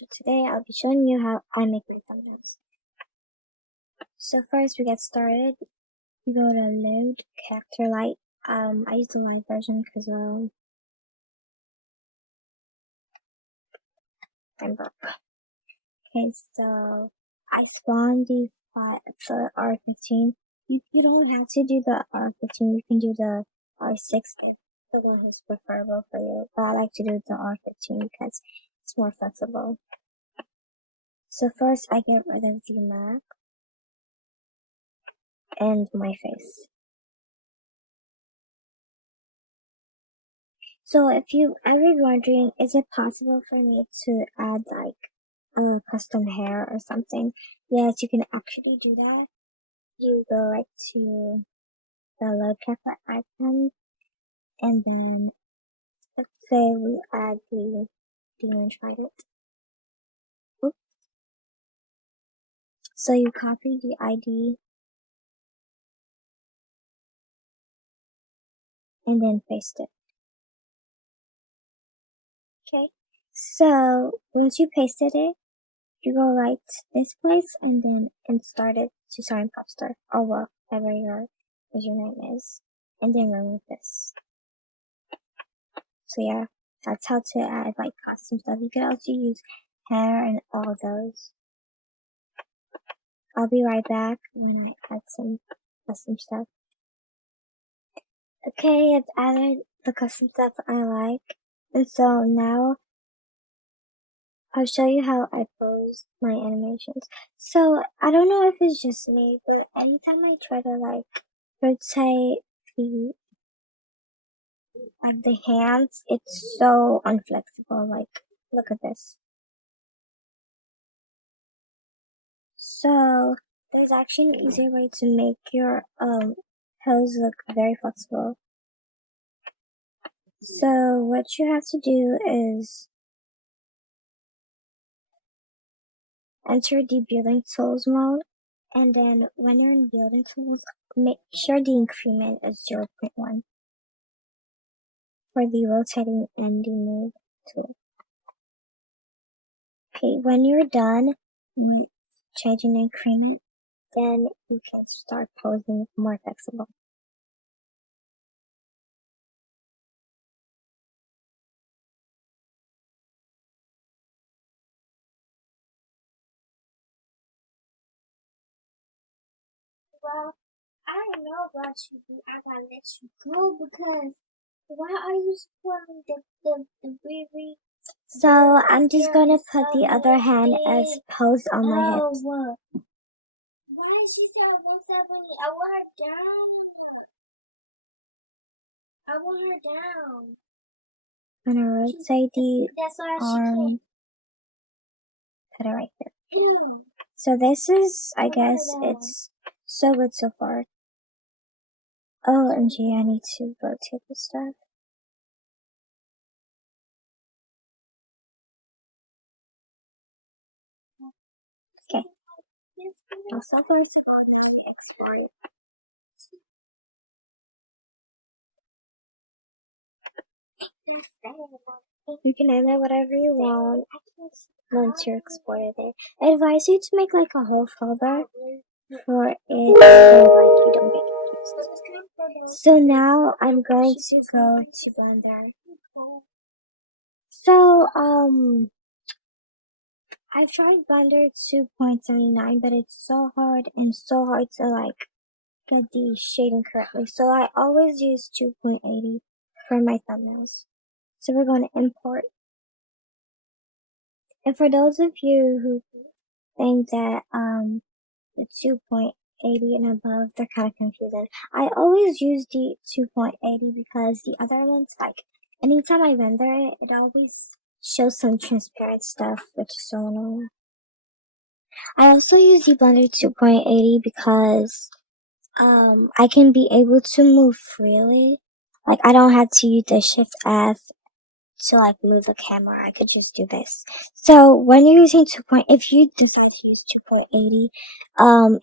So today I'll be showing you how I make my thumbnails. So first we get started. We go to load character light. I use the light version because I'm broke. Okay, so I spawned the for R15. You don't have to do the R15. You can do the R6 if the one who's preferable for you. But I like to do the R15 because it's more flexible. So first I get rid of the map and my face. So if you ever wondering, is it possible for me to add like a custom hair or something? Yes, you can actually do that. You go right to the load capture icon, and then let's say we add the demon trident. Oops. So you copy the ID and then paste it. Okay. So once you pasted it, you go right to this place and then start it to Sirenpopstar or whatever your username is, and then remove this. So yeah, that's how to add like custom stuff. You can also use hair and all those. I'll be right back when I add some custom stuff. Okay, I've added the custom stuff I like, and so now I'll show you how I pose my animations. So I don't know if it's just me, but anytime I try to like rotate the hands, it's so unflexible. Like, look at this. So there's actually an easier way to make your pose look very flexible. So what you have to do is enter the building tools mode, and then when you're in building tools, make sure the increment is 0.1 for the rotating and the move tool. Okay, when you're done changing the increment, then you can start posing more flexible. Well, I don't know about you, but I gotta let you go because why are you spoiling the baby? So I'm just gonna put the other hand as pose on my hips. Why did she say 170? I want her down. I want her down. I'm gonna rotate the arm. Put it right there. So this is, I guess, it's so good so far. OMG, I need to rotate this stuff. Okay. Now so far it's about to export it. You can name it whatever you want once you're exported it. I advise you to make like a whole folder for it so like you don't get confused. So now I'm going to go to Blender. So I've tried Blender 2.79, but it's so hard to like get the shading correctly. So I always use 2.80 for my thumbnails. So we're going to import. And for those of you who think that the 2.80 and above, they're kind of confusing. I always use the 2.80 because the other ones, like anytime I render it, it always shows some transparent stuff, which is so annoying. I also use the Blender 2.80 because I can be able to move freely. Like I don't have to use the shift+f to like move the camera. I could just do this. So when you're using if you decide to use 2.80,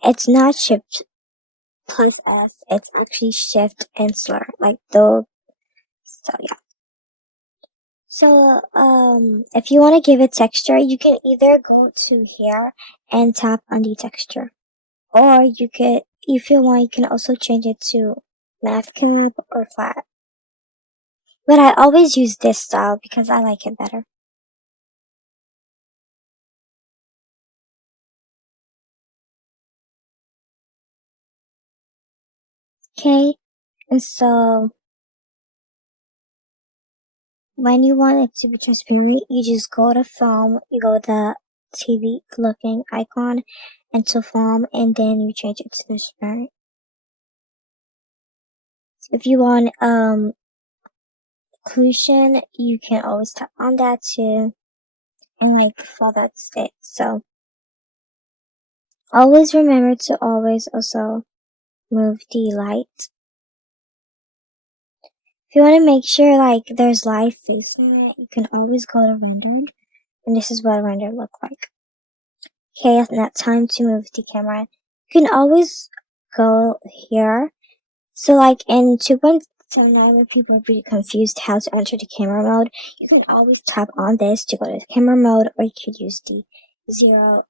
it's not shift+f, it's actually shift and slur, like though. So yeah. So, if you want to give it texture, you can either go to here and tap on the texture. Or you could, if you want, you can also change it to math cap or flat. But I always use this style because I like it better. Okay, and so when you want it to be transparent, you just go to film, you go to the TV looking icon and to film, and then you change it to transparent. If you want occlusion, you can always tap on that too, and like for that's it. So always remember to always also move the light. If you want to make sure like there's live facing it, you can always go to render, and this is what render look like. Okay, now time to move the camera. You can always go here. So like in 2.79 when people are really confused how to enter the camera mode, you can always tap on this to go to the camera mode, or you could use the 0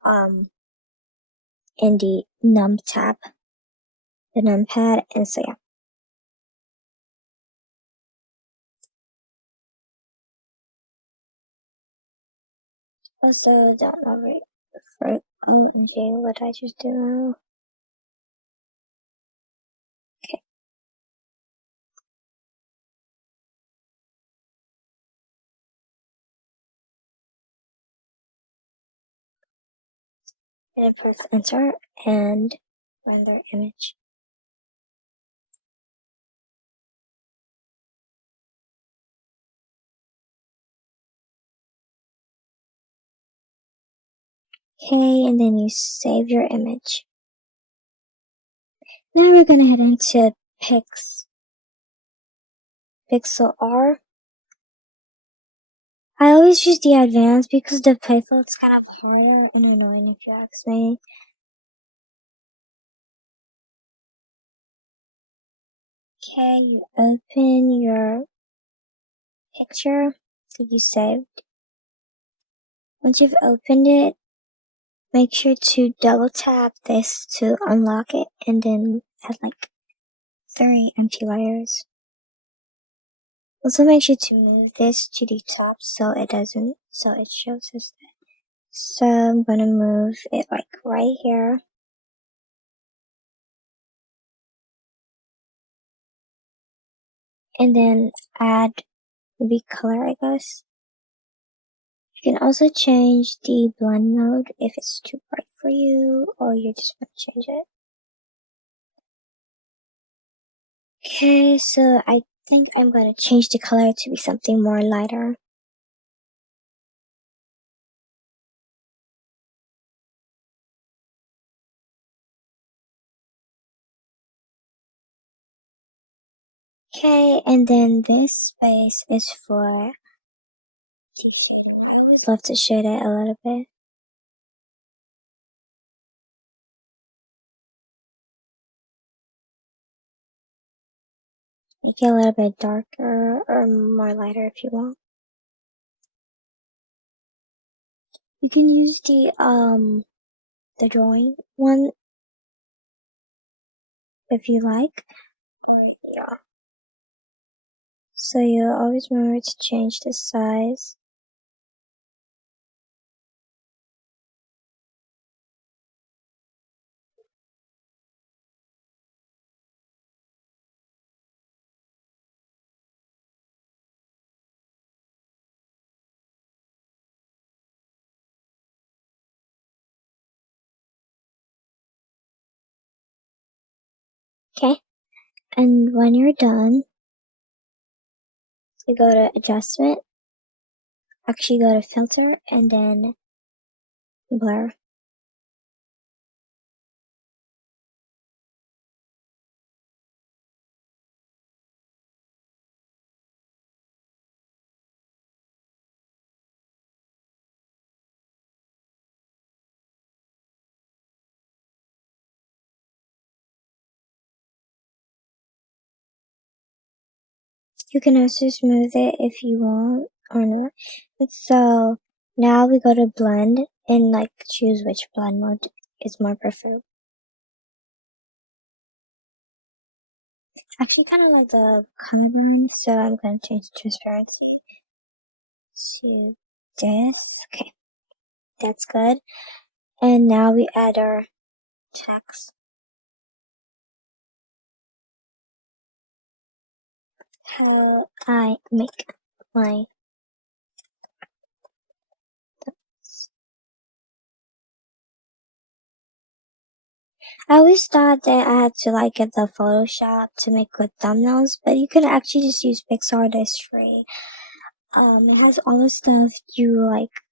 in the the numpad, and so yeah. Also don't worry for okay, what I just do now. Okay. And press enter and render image. Okay, and then you save your image. Now we're gonna head into Pixel R. I always use the advanced because the playfield's kind of harder and annoying if you ask me. Okay, you open your picture that you saved. Once you've opened it, make sure to double tap this to unlock it, and then add like 3 empty layers. Also make sure to move this to the top so it shows us that. So I'm gonna move it like right here. And then add the color, I guess. You can also change the blend mode if it's too bright for you, or you just want to change it. Okay, so I think I'm gonna change the color to be something more lighter. Okay, and then this space is for I always love to shade it a little bit. Make it a little bit darker or more lighter if you want. You can use the drawing one if you like. Yeah. So you always remember to change the size. Okay. And when you're done, you go to adjustment, actually go to filter, and then blur. You can also smooth it if you want. or not. And so now we go to blend and like choose which blend mode is more preferred. Actually kind of like the color blend, so I'm going to change the transparency to this. Okay, that's good. And now we add our text. How I make my I always thought that I had to like get the Photoshop to make good thumbnails, but you can actually just use Pixar that's free. It has all the stuff you like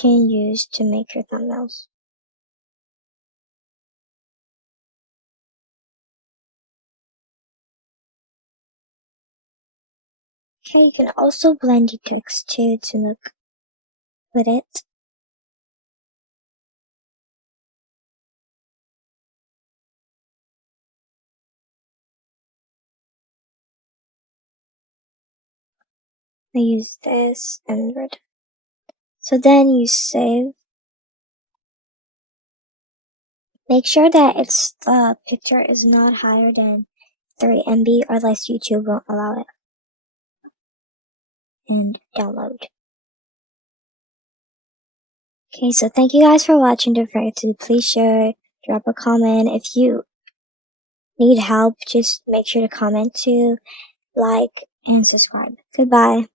can use to make your thumbnails. Okay, you can also blend your text too to look with it. I use this and red. So then you save. Make sure that the picture is not higher than 3 MB or else YouTube won't allow it. And download. Okay, so thank you guys for watching. Don't forget to please share, drop a comment. If you need help, just make sure to comment too, like, and subscribe. Goodbye.